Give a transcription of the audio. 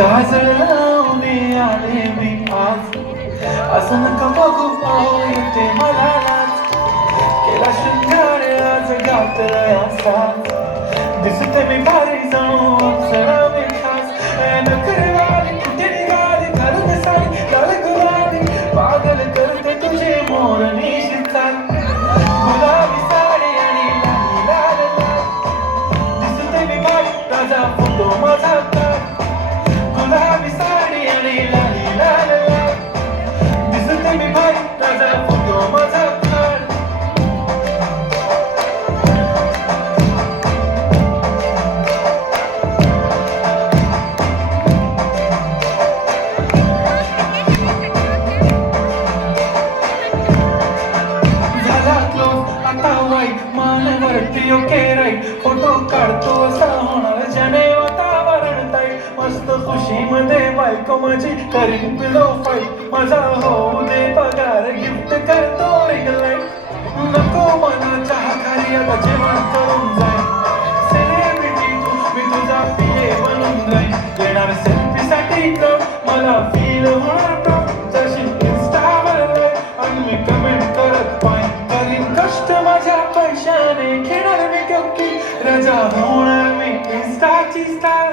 काजळ लावून आले मी आज, असं नका बघू येते मला लाज. केला शृंगार आज गातलाय असा, दिसते मी भारी जणू अप्सरा मी खास. नखरवाली कुठे निघाली घालून साडी लाल गुलाबी, पागल करते तुझे मोर निशितात. गुलाबी साडी आणि लाली लाल लाल, दिसते मी भारी ताजा फोटो माझा काढ. गुलाबी साडी आणि लाली लाल लाल, दिसते मी भारी ताजा फोटो माझा काढ. झाला क्लोज आता वाईट मानवरती ओके राईट, फोटो काढतो असा होणार ज्याने वातावरण ताईट. मस्त खुशीमध्ये बायको माझी करीन पिलो फाईट, माझा होऊ दे पगार गिफ्ट करतो रिंग लाईट. नको मला चहा खाली आता जेवण करून जाईल, सेलिब्रिटी तू मी तुझा पिये बनून जाईल. येणार सेल्फी साठी तर मला फील होणार टॉप, जशी इंस्टावर आणि मी कमेंट करत पाय करीन कष्ट माझ्या पैशाने. घेणार मी कपकी रजा होणार मी इंस्टाची स्टार.